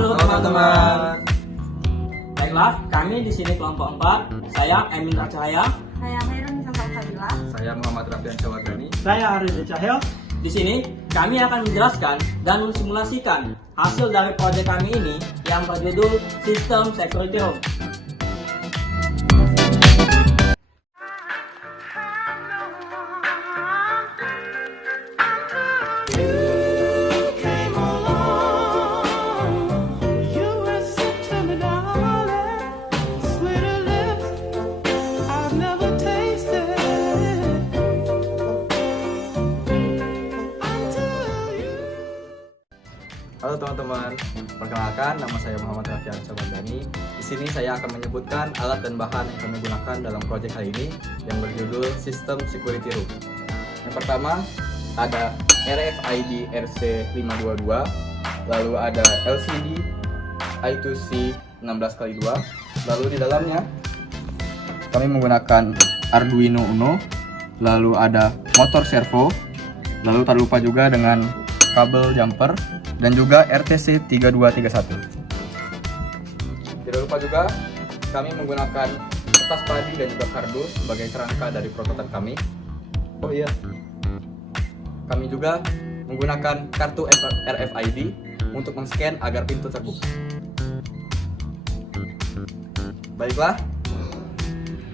Halo teman-teman. Baiklah, kami di sini kelompok 4. Saya Emin Cahaya. Saya Hairun Salsabila. Saya Muhammad Rafian Syawardani. Saya Arif Cahyo. Di sini kami akan menjelaskan dan mensimulasikan hasil dari proyek kami ini yang berjudul Sistem Security Room. Halo teman-teman, perkenalkan nama saya Muhammad Rafian Syawardani. Di sini saya akan menyebutkan alat dan bahan yang kami gunakan dalam proyek kali ini yang berjudul Sistem Security Room. Yang pertama ada RFID RC522, lalu ada LCD I2C 16x2, lalu di dalamnya kami menggunakan Arduino Uno, lalu ada motor servo, lalu tak lupa juga dengan kabel jumper dan juga RTC 3231. Tidak lupa juga kami menggunakan kertas padi dan juga kardus sebagai kerangka dari prototipe kami. Oh iya, kami juga menggunakan kartu RFID untuk men-scan agar pintu terbuka. Baiklah,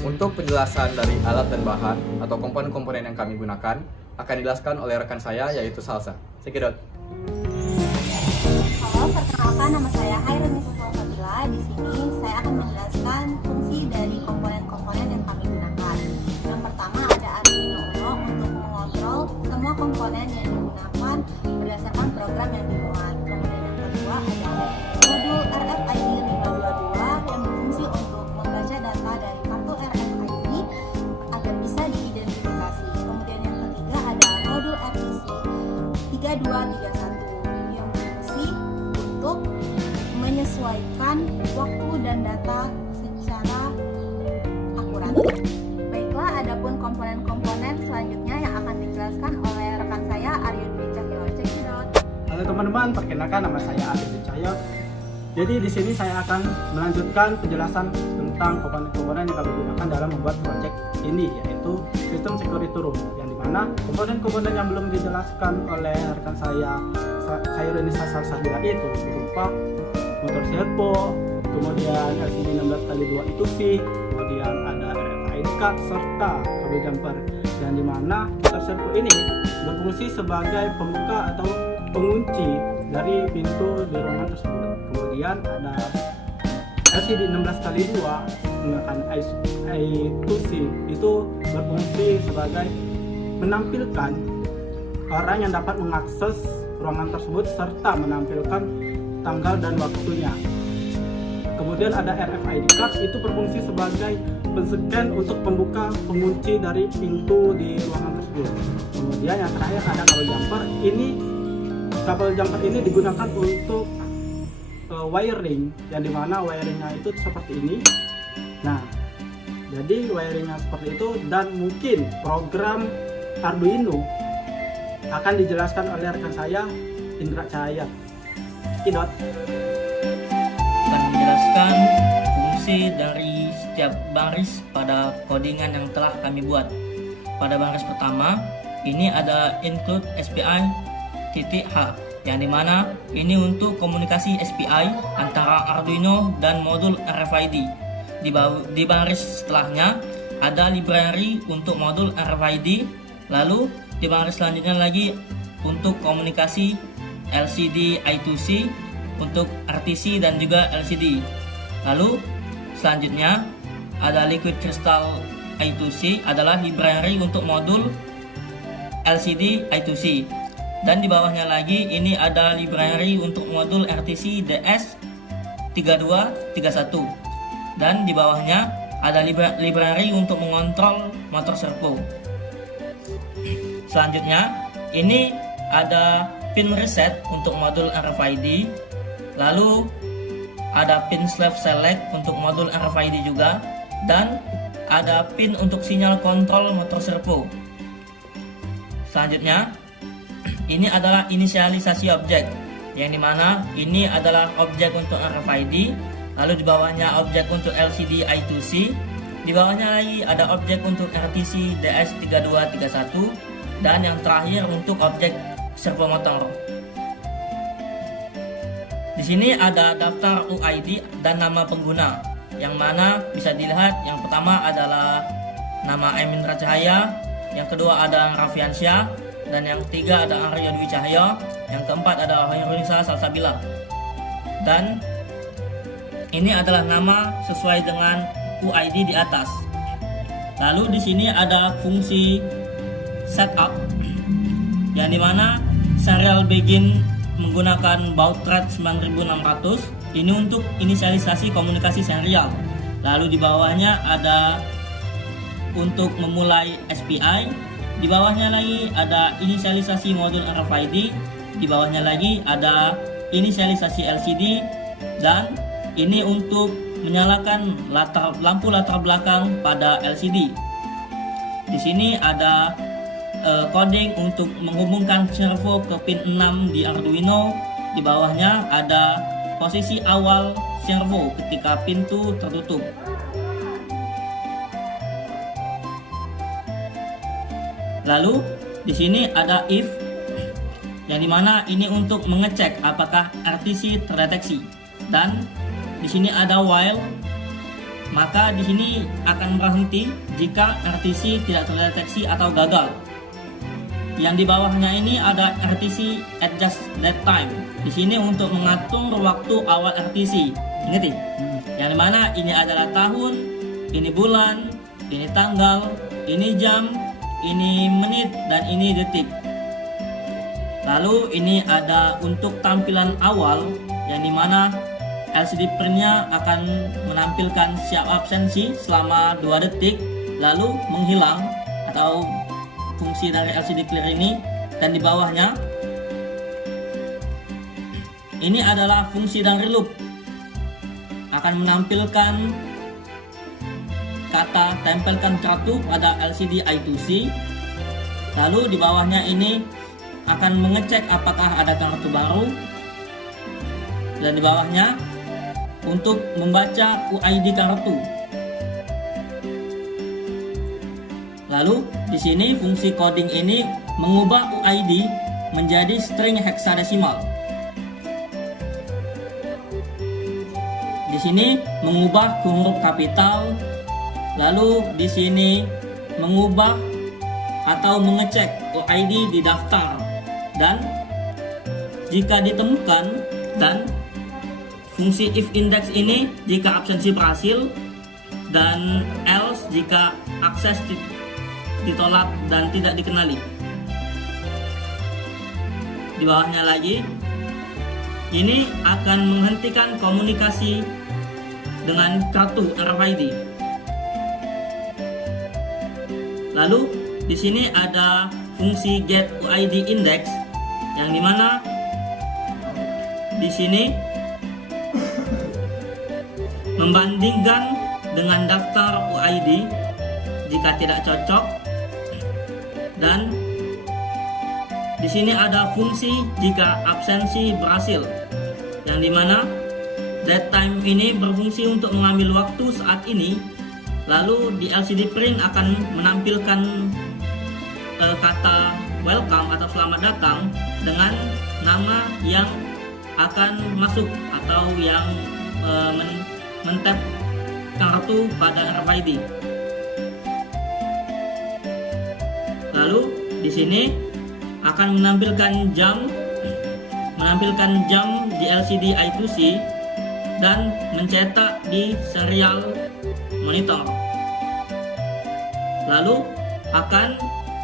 untuk penjelasan dari alat dan bahan atau komponen-komponen yang kami gunakan akan dijelaskan oleh rekan saya yaitu Salsa. Sekidot. Halo, perkenalkan nama saya Hairun Salsabila. Di sini saya akan menjelaskan fungsi dari komponen-komponen yang kami gunakan. Yang pertama ada Arduino Uno untuk mengontrol semua komponen yang digunakan berdasarkan program yang dimuat. Kemudian yang kedua ada modul RFID 522 yang berfungsi untuk membaca data dari kartu RFID agar bisa diidentifikasi. Kemudian yang ketiga ada modul RTC 3231 yang berfungsi untuk menyesuaikan waktu dan data secara akurat. Baiklah, adapun komponen-komponen selanjutnya yang akan dijelaskan oleh rekan saya Aryo Dwi Cahyo. Cekidot. Halo teman-teman, perkenalkan nama saya Arif Cahyo. Jadi di sini saya akan melanjutkan penjelasan tentang komponen-komponen yang kami gunakan dalam membuat proyek ini, yaitu sistem security room, yang dimana komponen-komponen yang belum dijelaskan oleh rekan saya Hairun Salsabila itu berupa motor servo, kemudian LCD 16x2 itu sih, kemudian ada RFID card serta kabel jumper, yang dimana motor servo ini berfungsi sebagai pembuka atau pengunci dari pintu di ruangan tersebut. Kemudian ada LCD 16x2 menggunakan I2C itu berfungsi sebagai menampilkan orang yang dapat mengakses ruangan tersebut serta menampilkan tanggal dan waktunya. Kemudian ada RFID card itu berfungsi sebagai penscan untuk pembuka pengunci dari pintu di ruangan tersebut. Kemudian yang terakhir ada kabel jumper. Kabel jumper ini digunakan untuk wiring, yang dimana wiringnya itu seperti ini. Nah, jadi wiringnya seperti itu, dan mungkin program Arduino akan dijelaskan oleh rekan saya Indra Cahaya. Kidot. Akan menjelaskan fungsi dari setiap baris pada codingan yang telah kami buat. Pada baris pertama, ini ada include SPI .h, yang dimana ini untuk komunikasi SPI antara Arduino dan modul RFID. Di baris setelahnya ada library untuk modul RFID, lalu di baris selanjutnya lagi untuk komunikasi LCD I2C untuk RTC dan juga LCD. Lalu selanjutnya ada liquid crystal I2C adalah library untuk modul LCD I2C. Dan di bawahnya lagi ini ada library untuk modul RTC DS 3231. Dan di bawahnya ada library untuk mengontrol motor servo. Selanjutnya ini ada pin reset untuk modul RFID, lalu ada pin slave select untuk modul RFID juga, dan ada pin untuk sinyal kontrol motor servo. Selanjutnya ini adalah inisialisasi objek. yang dimana ini adalah objek untuk RFID, lalu di bawahnya objek untuk LCD I2C, di bawahnya lagi ada objek untuk RTC DS3231, dan yang terakhir untuk objek servo motor. Di sini ada daftar UID dan nama pengguna, yang mana bisa dilihat yang pertama adalah nama Emindra Cahaya, yang kedua ada Raffiansyah, dan yang ketiga ada Arya Dwi Cahya, yang keempat ada Hairunisa Salsabila. Dan ini adalah nama sesuai dengan UID di atas. Lalu di sini ada fungsi setup, yang dimana serial begin menggunakan baud rate 9600. Ini untuk inisialisasi komunikasi serial. Lalu di bawahnya ada untuk memulai SPI. Di bawahnya lagi ada inisialisasi modul RFID. Di bawahnya lagi ada inisialisasi LCD, dan ini untuk menyalakan lampu latar belakang pada LCD. Di sini ada coding untuk menghubungkan servo ke pin 6 di Arduino. Di bawahnya ada posisi awal servo ketika pintu tertutup. Lalu di sini ada if, yang dimana ini untuk mengecek apakah RTC terdeteksi, dan di sini ada while, maka di sini akan berhenti jika RTC tidak terdeteksi atau gagal. Yang di bawahnya ini ada RTC adjust that time. Di sini untuk mengatur waktu awal RTC. Ingat ya? Yang dimana ini adalah tahun, ini bulan, ini tanggal, ini jam, ini menit, dan ini detik. Lalu ini ada untuk tampilan awal, yang dimana LCD printnya akan menampilkan siap absensi selama 2 detik, lalu menghilang atau fungsi dari LCD clear ini. Dan di bawahnya ini adalah fungsi dari loop, akan menampilkan kata tempelkan kartu pada LCD I2C. Lalu di bawahnya ini akan mengecek apakah ada kartu baru, dan di bawahnya untuk membaca UID kartu. Lalu di sini fungsi coding ini mengubah UID menjadi string heksadesimal. Di sini mengubah ke huruf kapital, lalu di sini mengubah atau mengecek UID di daftar, dan jika ditemukan, dan fungsi if index ini jika absensi berhasil, dan else jika akses ditolak dan tidak dikenali. Di bawahnya lagi, ini akan menghentikan komunikasi dengan kartu RFID. Lalu di sini ada fungsi get UID index, yang dimana di sini membandingkan dengan daftar UID jika tidak cocok, dan di sini ada fungsi jika absensi berhasil, yang dimana that time ini berfungsi untuk mengambil waktu saat ini. Lalu di LCD print akan menampilkan kata welcome atau selamat datang dengan nama yang akan masuk atau yang men-tap kartu pada RFID. Lalu di sini akan menampilkan jam di LCD I2C dan mencetak di serial monitor. Lalu akan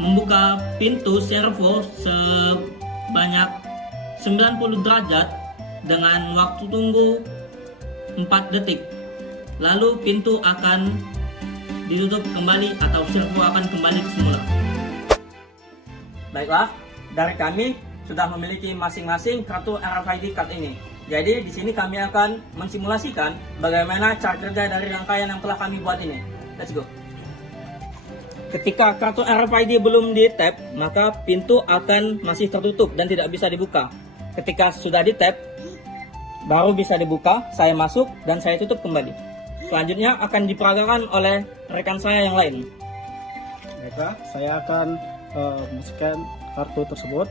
membuka pintu servo sebanyak 90 derajat dengan waktu tunggu 4 detik. Lalu pintu akan ditutup kembali atau servo akan kembali ke semula. Baiklah, dari kami sudah memiliki masing-masing kartu RFID card ini. Jadi di sini kami akan mensimulasikan bagaimana cara kerja dari rangkaian yang telah kami buat ini. Let's go. Ketika kartu RFID belum di-tap, maka pintu akan masih tertutup dan tidak bisa dibuka. Ketika sudah di tap, baru bisa dibuka, saya masuk dan saya tutup kembali. Selanjutnya akan diperagakan oleh rekan saya yang lain. Baiklah, saya akan masukkan kartu tersebut.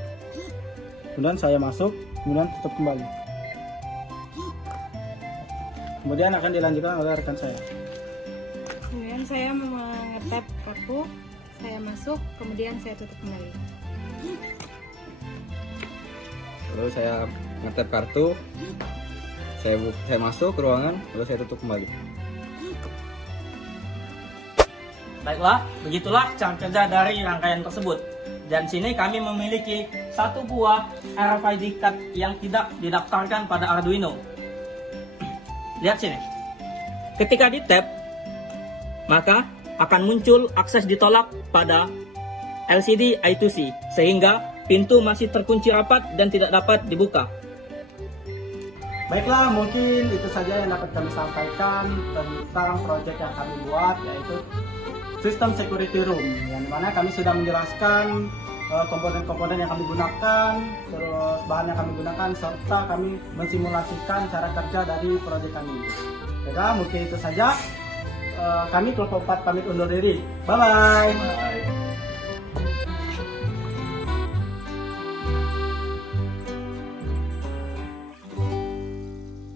Kemudian saya masuk, kemudian tutup kembali. Kemudian akan dilanjutkan oleh rekan saya. Kemudian saya mengetap kartu, saya masuk, kemudian saya tutup kembali. Lalu saya ngetap kartu, saya masuk ke ruangan, lalu saya tutup kembali. Baiklah, begitulah cara kerja dari rangkaian tersebut. Dan sini kami memiliki satu buah RFID card yang tidak didaftarkan pada Arduino. Lihat sini. Ketika di tap, maka akan muncul akses ditolak pada LCD I2C, sehingga pintu masih terkunci rapat dan tidak dapat dibuka. Baiklah, mungkin itu saja yang dapat kami sampaikan tentang proyek yang kami buat, yaitu sistem security room, yang dimana kami sudah menjelaskan komponen-komponen yang kami gunakan, terus bahan yang kami gunakan, serta kami mensimulasikan cara kerja dari proyek kami. Baiklah, mungkin itu saja. Kami kelompok 4 pamit undur diri. Bye-bye.